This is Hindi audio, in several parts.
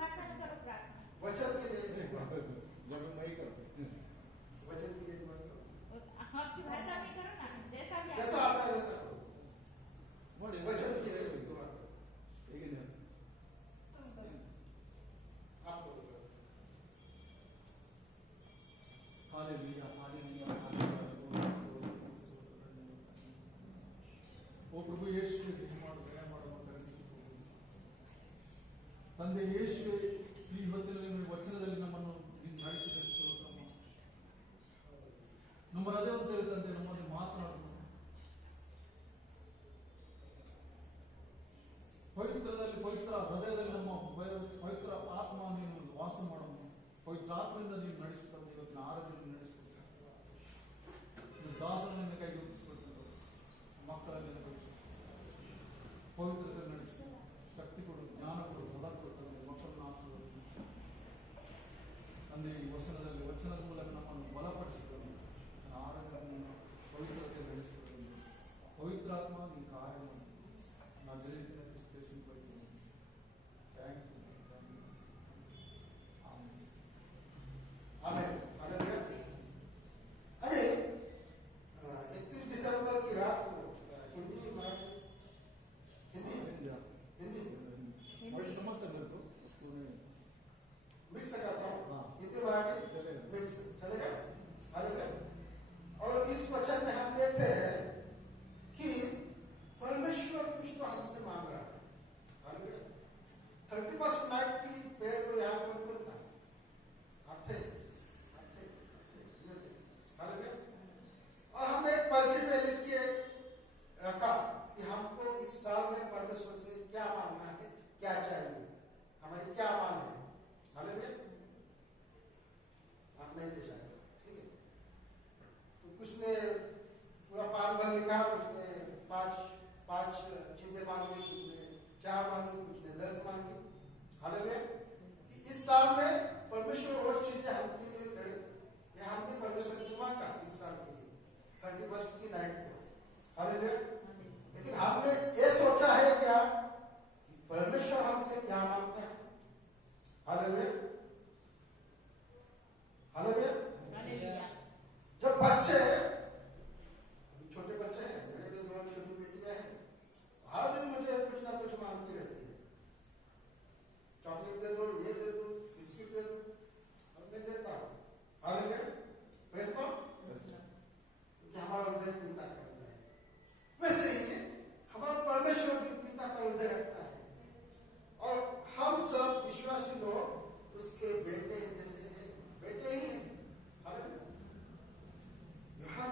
भाषा में करो प्रार्थना। वचन के लिए जब मैं ही करते वचन के लिए आपकी भाषा में करो ना, जैसा भी जैसा आता है वैसा करो। वचन के लिए आपको हालेलुया हालेलुया ओ प्रभु ಯೇಸುವೆ ತಂದೆ ಯೇಸುವೆ ಈ ಹೊತ್ತಿನಲ್ಲಿ ನಿಮ್ಮ ವಚನದಲ್ಲಿ ನಮ್ಮನ್ನು ನಡೆಸಿದ ಸ್ತೋತ್ರಮ್ಮ ನಮ್ಮ ಹೃದಯವಂತರೇ ತಂದೆ ನಮ್ಮನ್ನು ಮಾತನಾಡು ಪವಿತ್ರದಲ್ಲಿ ಪವಿತ್ರ ಹೃದಯದಲ್ಲಿ ನಮ್ಮ ಪವಿತ್ರ ಆತ್ಮ ನೀನು ವಾಸ ಮಾಡಮ್ಮ ಪವಿತ್ರ ಆತ್ಮದಿಂದ ನೀವು ನಡೆಸುತ್ತಾರೆ ಇವತ್ತಿನ ಆರೋಗ್ಯವನ್ನು ನಡೆಸಿಕೊಡ್ತಾರೆ ದಾಸನನ್ನು ಕೈಗೊಳಿಸಿಕೊಡ್ತಾರೆ ಮಕ್ಕಳನ್ನು ಪವಿತ್ರತೆ ನಡೆಸಿ ಶಕ್ತಿ ಕೊಡು ಜ್ಞಾನ ಕೊಡು ಮದ ಕೊಡ್ತಾರೆ ಮಕ್ಕಳನ್ನು ಆಶೀರ್ವದಿಸಿ ತಂದೆ ಈ ವಚನದ ಮೂಲಕ ನಮ್ಮನ್ನು ಬಲಪಡಿಸಿಕೊಂಡು ಆರೋಗ್ಯವನ್ನು ಪವಿತ್ರತೆ ನಡೆಸಿಕೊಂಡು ಪವಿತ್ರಾತ್ಮ ಈ ಕಾರ್ಯವನ್ನು ನಾವು ಜಲಿತ ಸ್ಟೇಷನ್ ಪಡಿತೀವಿ ಥ್ಯಾಂಕ್ ಯು आमेन। अरे 31 दिसंबर की रात को हिंदी समझते मेरे को स्कूल में मिक्स करता हूँ। हाँ। हिंदी मराठी चलेगा। मिक्स चलेगा। और इस वचन में हम देखते हैं कि परमेश्वर कुछ तो हमसे मांग रहा है। 31st नाइट की प्रेयर को यहाँ पर कौन था? आप थे। और हमने एक पर्ची पे लिख के रखा कि हमको इस साल में परमेश्वर से क्या मांगना है, क्या चाहिए, हमारी क्या मांग है। हालेलुया। आप नहीं थे शायद, ठीक है। तो कुछ ने पूरा पान भर लिखा, कुछ ने पांच चीजें मांगी, कुछ ने 4 मांगी, कुछ ने 10 मांगी। हालेलुया। कि इस साल में परमेश्वर वो चीजें हमके लिए करे, या हमने परमेश्वर से मांगा इस साल के लिए 31st की नाइट को। हालेलुया। लेकिन हमने ये सोचा है क्या परमेश्वर हमसे क्या मांगता है। हालेलुया। हालेलुया। जब बच्चे छोटे बच्चे हैं, मेरे भी 2 छोटी बेटियां हैं, हर दिन मुझे कुछ ना कुछ मांगती रहती है। चॉकलेट दे दो, ये दे दो, बिस्किट दे दो, और मैं देता हूँ। हालेलुया। Praise God. क्योंकि हमारा हृदय पिता का हृदय है। वैसे ही हमारा परमेश्वर भी पिता का हृदय रखता है, और हम सब विश्वासी लोग उसके बेटे जैसे हैं, बेटे ही हैं। हालेलुया। यूहन्ना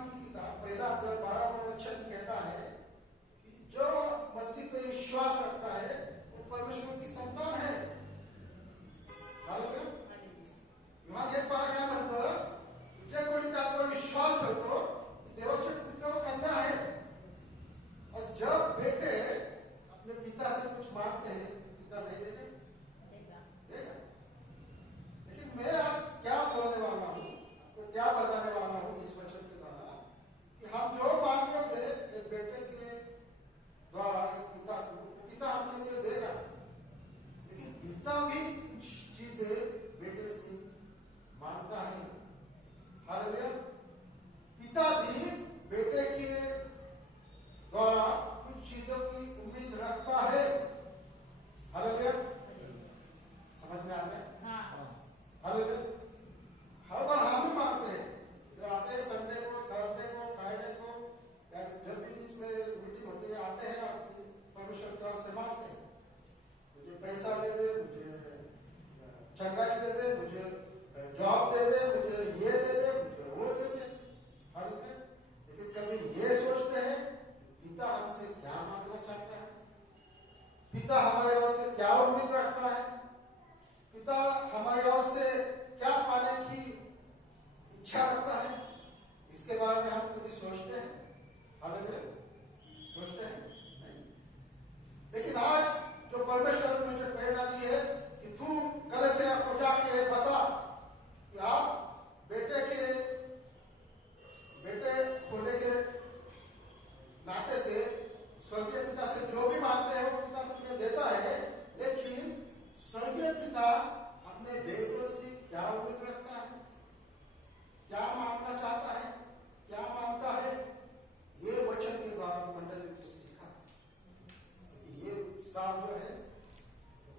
साल जो है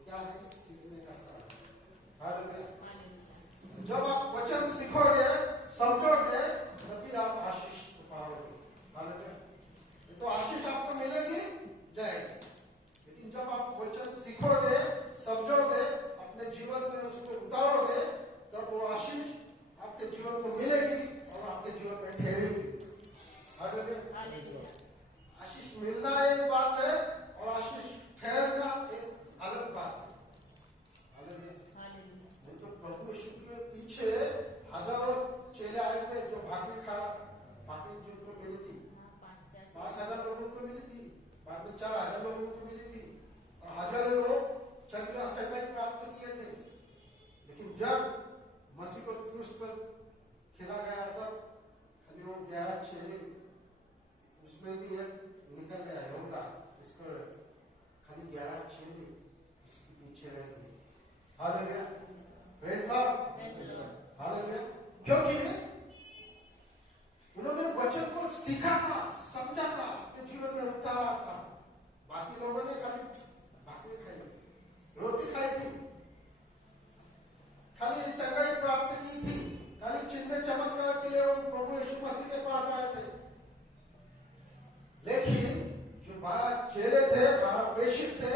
क्या है? सीखने का साल। हालेलुया। जब आप वचन सीखोगे, समझोगे, तभी आप आशीष पाओगे। हालेलुया। तो आशीष आपको मिलेगी, जाएगी। लेकिन जब आप वचन सीखोगे, समझोगे, अपने जीवन में उसको उतारोगे, तब वो आशीष आपके जीवन को मिलेगी और आपके जीवन में ठहरेगी। हालेलुया। आशीष मिलना एक बात है और आशीष ठहरना एक अलग बात है। हालेलुया। नहीं तो प्रभु यीशु के पीछे हजारों चेले आए थे जो भाकरी जिनको मिली थी 5,000 लोगों को मिली थी, बाद में 4,000 लोगों को मिली थी और हजारों लोग चंगाई प्राप्त किए थे। लेकिन जब मसीह को क्रूस पर खिला गया तब खाली वो 11 चेले, उसमें भी एक निकल गया होगा, इसको खाली 11 चेले उसके पीछे रह गए। हालेलुया। Praise Lord. हालेलुया। क्योंकि उन्होंने वचन को सीखा था, समझा था, अपने जीवन में उतारा था। बाकी लोगों ने खाली भाकरी खाई, रोटी खाई थी, खाली चंगाई प्राप्त की थी, खाली चिन्ह चमत्कार के लिए वो प्रभु यीशु मसीह के पास आए थे। लेकिन जो 12 चेले थे, 12 प्रेषित थे,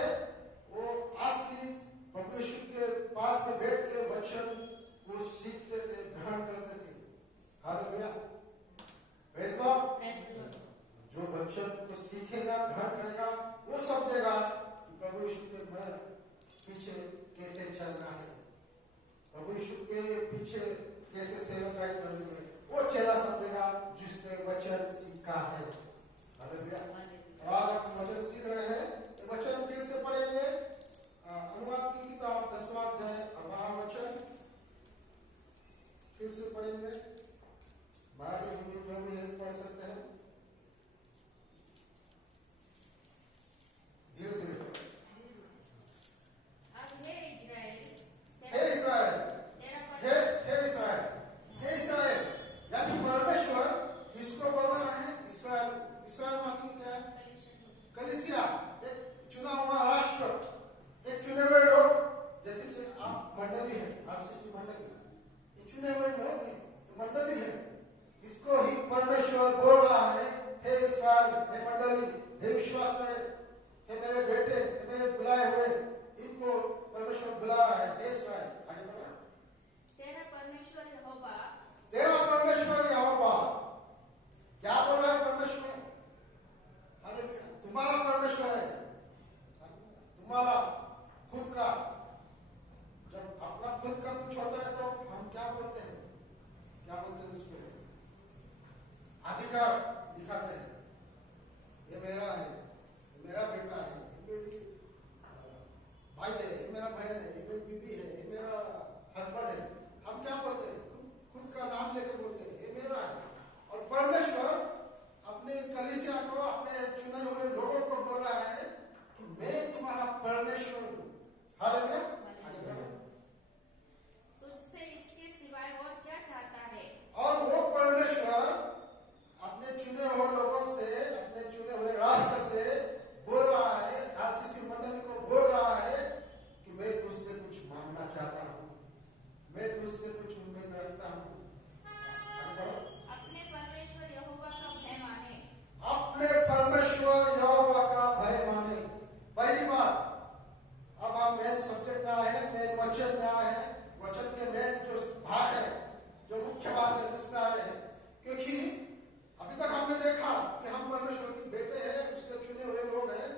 वो असली प्रभु यीशु के पास में बैठ के वचन को सीखते थे, ग्रहण करते थे। हालेलुया। Praise Lord. जो वचन को सीखेगा, ग्रहण करेगा, वो समझेगा कि प्रभु यीशु के पीछे कैसे चलना है, प्रभु यीशु के पीछे कैसे सेवकाई करनी है। वो चेला समझेगा जिसने वचन सीखा है। हालेलुया। आज आप वचन सीख रहे हैं, वचन फिर से पढ़ेंगे। अनुवाद की किताब 10वां अध्याय 12वां वचन फिर से पढ़ेंगे। मराठी हिंदी जो भी है पढ़ सकते हैं, धीरे धीरे। हे इस्राएल, हे इस्राएल, यानी परमेश्वर किसको बोल रहा है? इस्राएल। इस्राएल मतलब क्या है? कलीसिया, एक चुना हुआ राष्ट्र, एक चुने हुए लोग। जैसे कि आप मंडली है, आरसीसी मंडली, ये चुने हुए लोग हैं, मंडली है। इसको ही परमेश्वर बोल रहा है, हे इस्राएल, हे मंडली, हे विश्वास करे, हे मेरे बेटे, हे मेरे बुलाए हुए, इनको परमेश्वर बुला रहा है, हे इस्राएल। आगे बढ़ा। तेरा परमेश्वर यहोवा क्या बोल रहा है? परमेश्वर, अरे तुम्हारा परमेश्वर है, तुम्हारा खुद का। जब अपना खुद का कुछ होता है तो हम क्या बोलते हैं? उसको अधिकार दिखाते हैं। ये मेरा है, ये मेरा बेटा है, ये मेरी भाई है, ये मेरा बहन है, ये मेरी बीवी है, ये मेरा हस्बैंड है। हम क्या बोलते हैं? खुद का नाम लेके बोलते हैं, ये मेरा है। और परमेश्वर अपने कलीसिया को, अपने चुने हुए लोगों को बोल रहा है कि मैं तुम्हारा परमेश्वर हूँ। हालेलुया। तुझसे इसके सिवाय और क्या चाहता है? और वो परमेश्वर अपने चुने हुए लोगों से, अपने चुने हुए राष्ट्र से बोल रहा है, आरसीसी मंडली को बोल रहा है कि मैं तुझसे कुछ मांगना चाहता हूँ, मैं तुझसे कुछ उम्मीद रखता हूँ। अपने परमेश्वर यहोवा का भय माने। अपने परमेश्वर यहोवा का भय माने। पहली बात, अब आप मेन सब्जेक्ट में आए हैं, मेन वचन में आए हैं। वचन के मेन जो भाग है, जो मुख्य भाग है, उसमें आए हैं। क्योंकि अभी तक हमने देखा कि हम परमेश्वर के बेटे हैं, उसके चुने हुए लोग हैं,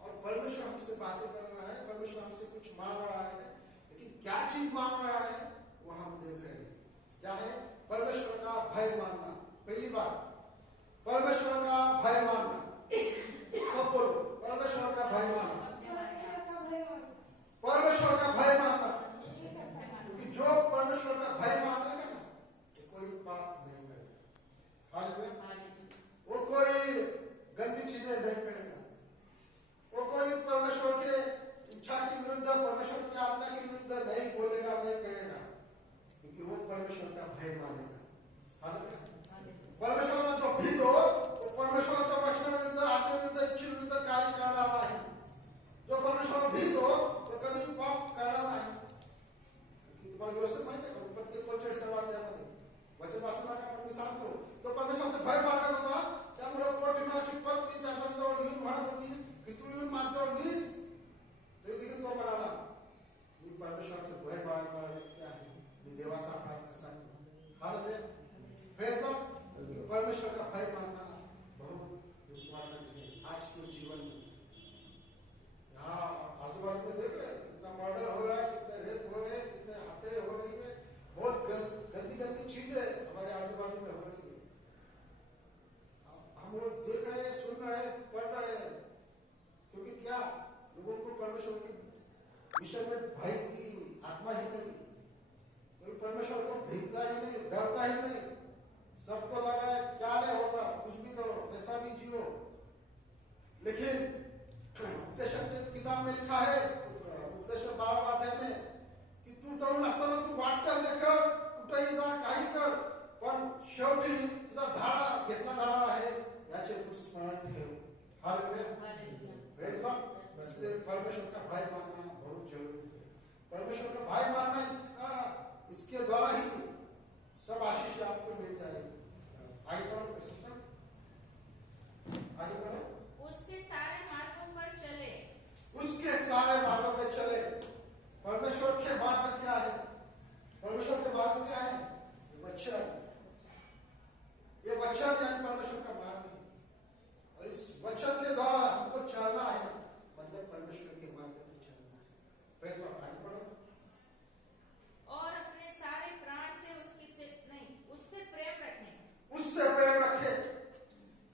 और परमेश्वर हमसे बातें कर रहा है, परमेश्वर हमसे कुछ मांग रहा है। लेकिन क्या चीज मांग रहा है वो हम देख रहे हैं। क्या है? परमेश्वर का भय मानना। पहली बात, परमेश्वर का भय मानना। सब बोलो, परमेश्वर का भय मानना। परमेश्वर का भय मानना। क्योंकि जो परमेश्वर का भय मानेगा ना, कोई पाप नहीं करेगा। हालेलुया। वो कोई गंदी चीजें नहीं करेगा, वो कोई परमेश्वर के इच्छा के विरुद्ध, परमेश्वर की आज्ञा के विरुद्ध नहीं बोलेगा, नहीं करेगा, क्योंकि वो परमेश्वर का भय मानेगा। हालेलुया। परमेश्वर जो भीत हो, वो परमेश्वर वचन विरुद्ध, आज्ञा विरुद्ध, इच्छा विरुद्ध कार्य कर रहा है। परमेश्वर के विषय में भय की आत्मा ही नहीं, कोई परमेश्वर को भेजता ही नहीं, डरता ही नहीं। सबको लगा है क्या नहीं होता, कुछ भी करो, ऐसा भी जियो। लेकिन उपदेश की किताब में लिखा है, उपदेश 12 अध्याय में, की तू तरुण असताना तू वाटतं ते कर, कुठेही जा, काही कर, पण शेवटी तुझा झाडा घेतला जाणार आहे याचे तू स्मरण ठेव। Hallelujah, praise God. इसलिए परमेश्वर का भय मानना बहुत जरूरी है। परमेश्वर का भय मानना इसके द्वारा ही सब आशीष आपको मिल जाएगी। आगे बढ़ो सिस्टर, आगे बढ़ो। उसके सारे मार्गों पर चले, उसके सारे मार्गों पे चले। परमेश्वर के मार्ग क्या है? परमेश्वर के मार्ग क्या है? वचन। ये वचन यानी परमेश्वर का मार्ग है, और इस वचन के द्वारा हमको चलना है, मतलब परमेश्वर के मार्ग पे चलना है। प्रेज गॉड, आगे बढ़ो। और अपने सारे प्राण से उससे प्रेम रखें। उससे प्रेम रखे।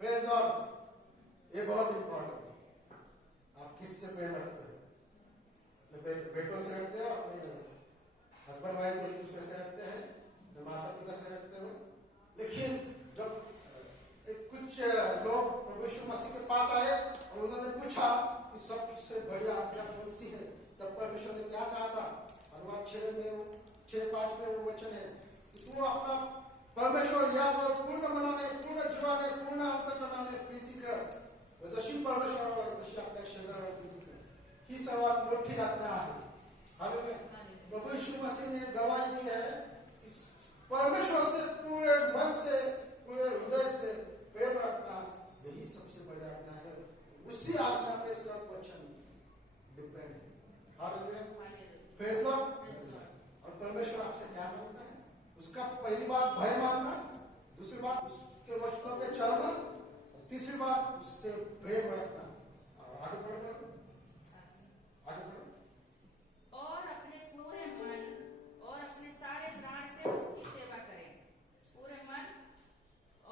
प्रेज गॉड, ये बहुत इंपॉर्टेंट है। आप किससे प्रेम रखते हो? अपने बेटों से रखते हो, अपने हस्बैंड वाइफ एक दूसरे से रखते हैं, अपने माता पिता से रखते हो। लेकिन जब कुछ लोग प्रभु यीशु मसीह के पास आए और उन्होंने पूछा कि सबसे बढ़िया आज्ञा कौन सी है, तब परमेश्वर ने क्या कहा था? अनुवाद 6:5 में वो वचन है कि तू अपना परमेश्वर याद कर, पूर्ण मनाने, पूर्ण जीवाने, पूर्ण अंतःकरणाने प्रीती कर, जशी परमेश्वरावर तशी आपल्या शेजाऱ्यावर प्रीती कर। ही सर्वात मोठी आज्ञा आहे। हालेलुया। प्रभु यीशु मसीह ने गवाही दी है कि परमेश्वर से पूरे मन से, पूरे हृदय से प्रेम रखना, यही सबसे बड़ी आज्ञा है। उसी आज्ञा पे सब वचन डिपेंड है। Hallelujah, praise God. और परमेश्वर आपसे क्या मांगता है? उसका पहली बात भय मानना, दूसरी बात उसके वचनों पे चलना, और तीसरी बात उससे प्रेम रखना। और आगे बढ़ो, आगे बढ़ो। और अपने पूरे मन और अपने सारे प्राण से उसकी सेवा करें। पूरे मन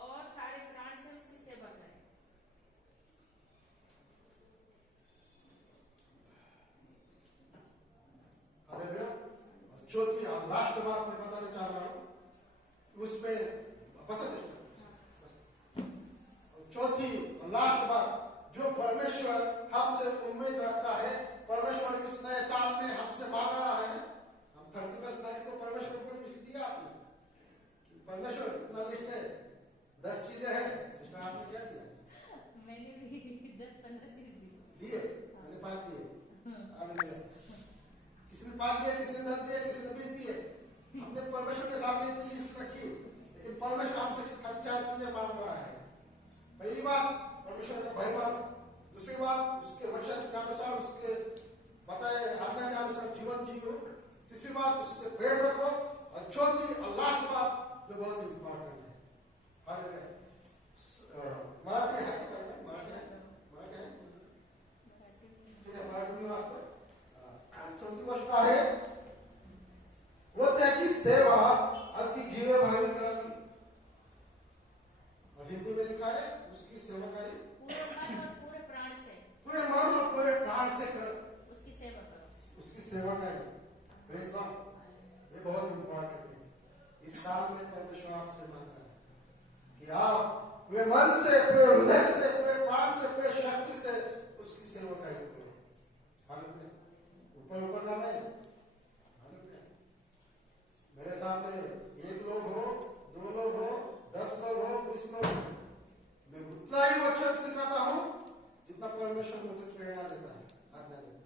और सारे प्राण से उसकी सेवा करें। हालेलुया। चौथी और लास्ट बात मैं बताना चाह रहा हूं, उसमें बस चौथी और लास्ट बात, जो परमेश्वर हमसे उम्मीद रखता है, परमेश्वर इस नए साल में हमसे मांग रहा है। हम 31 तारीख को परमेश्वर को लिस्ट दिया आपने, परमेश्वर कितना लिस्ट है? 10 चीजें हैं। सिस्टर आपने क्या दिया? मैंने भी 10-15 चीज दिए, मैंने 5 दिए। किसी ने 5 दिए, किसी ने 10 दिए, किसी ने 20 दिए। हमने परमेश्वर के सामने इतनी लिस्ट रखी, लेकिन परमेश्वर हमसे खाली 4 चीजें मांग रहा है। पहली बात, परमेश्वर का भय मानो। दूसरी बात, उसके वचन के अनुसार, उसके बताए आज्ञा के अनुसार जीवन जियो। तीसरी बात, उससे प्रेम रखो। और चौथी और लास्ट बात जो बहुत इंपॉर्टेंट है, हालेलुया, मराठी है क्या? मराठी है, ठीक है, मराठी में वाचतो। चौथी गोष्ट आहे, व त्याची सेवा अगदी जीवेभावी करावी। और हिंदी में लिखा है, उसकी सेवा करें पूरे मन और पूरे प्राण से, पूरे मन और पूरे प्राण से कर, उसकी सेवा करो। उसकी सेवा करें। प्रेज गॉड, ये बहुत इंपॉर्टेंट है। इस साल में परमेश्वर आपसे मांगता है कि आप पूरे मन से, पूरे हृदय से, पूरे प्राण से, पूरे शक्ति से उसकी सेवा करें। हालेलुया, ऊपर ऊपर का नहीं। हालेलुया। मेरे सामने 1 लोग हो, 2 लोग हो, 10 लोग हो, 20 लोग हो, मैं उतना ही वचन सिखाता हूं जितना परमेश्वर मुझे प्रेरणा देता है, आज्ञा देता है।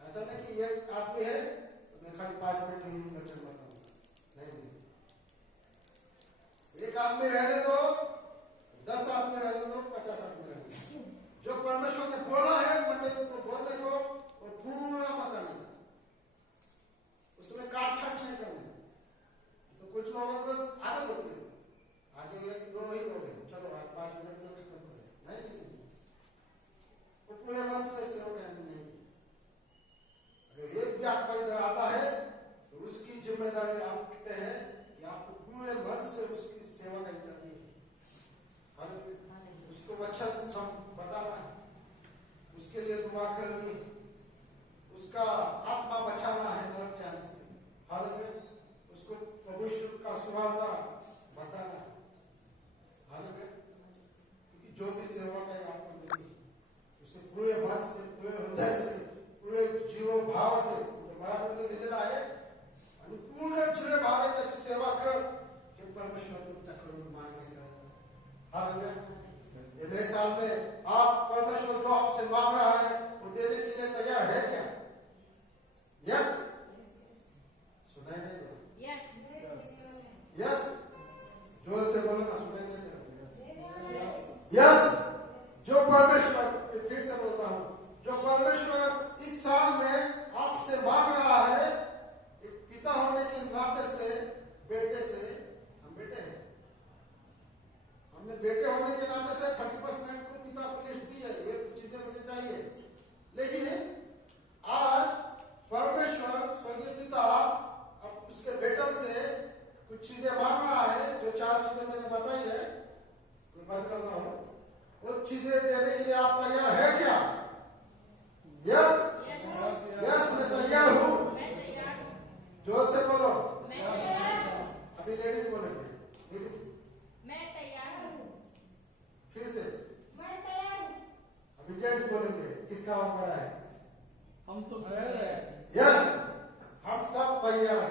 ऐसा नहीं कि एक आदमी है तो मैं खाली 5 मिनट में वचन बताऊंगा, नहीं। एक आदमी रहने दो, 10 आदमी रहने दो, 50 आदमी रहने दो। जो परमेश्वर ने बोला है मंडली को बोलने को, और पूरा बताने का, उसमें काटछाट नहीं करनी। तो कुछ लोगों को आदत होती है, आज 1-2 ही लोग हैं, चलो आज 5 मिनट में खत्म करें, नहीं। वो पूरे मन से सेवा करनी नहीं। अगर एक भी आपका इधर आता है तो उसकी जिम्मेदारी आप पे है कि आपको पूरे मन से उसकी सेवा करनी है। उसको वचन सब बताना है, उसके लिए दुआ करनी है, उसका आत्मा बचाना है नरक जाने से। हालेलुया। उसको प्रभु यीशु का सुवार्ता बताना है। हालेलुया। क्योंकि जो भी सेवा का आपको मिली उसे पूरे मन से, पूरे हृदय से, पूरे जीव भाव से, मराठी मध्ये लिहिलेलं आहे, आणि पूर्ण जीव भाव त्याची सेवा कर, हे परमेश्वर तुमच्याकडून मागणी करतो। हालेलुया। ये नए साल में आप परमेश्वर जो आपसे मांग रहा है वो देने के लिए तैयार है क्या? यस? सुनाई नहीं दे? यस? जोर से बोलो ना, सुनाई नहीं दे? यस? जो परमेश्वर, फिर से बोलता हूं, जो परमेश्वर इस साल में आपसे मांग रहा है, एक पिता होने के नाते से, बेटे से, हम बेटे हैं, हमने बेटे होने के नाते से 30% को पिता को लिस्ट दी है, ये चीजें मुझे चाहिए। लेकिन आज परमेश्वर स्वर्गीय पिता अब उसके बेटों से कुछ चीजें मांग रहा है, जो 4 चीजें मैंने बताई है, मैं बंद कर रहा हूं, वो चीजें देने के लिए आप तैयार है क्या? यस? यस, मैं तैयार हूं। जोर से बोलो। अभी लेडीज बोलेंगे। लेडीज फिर से अभी जेंट्स बोलेंगे। किसका आवाज बड़ा है? हम तो तैयार है। यस, हम सब तैयार हैं।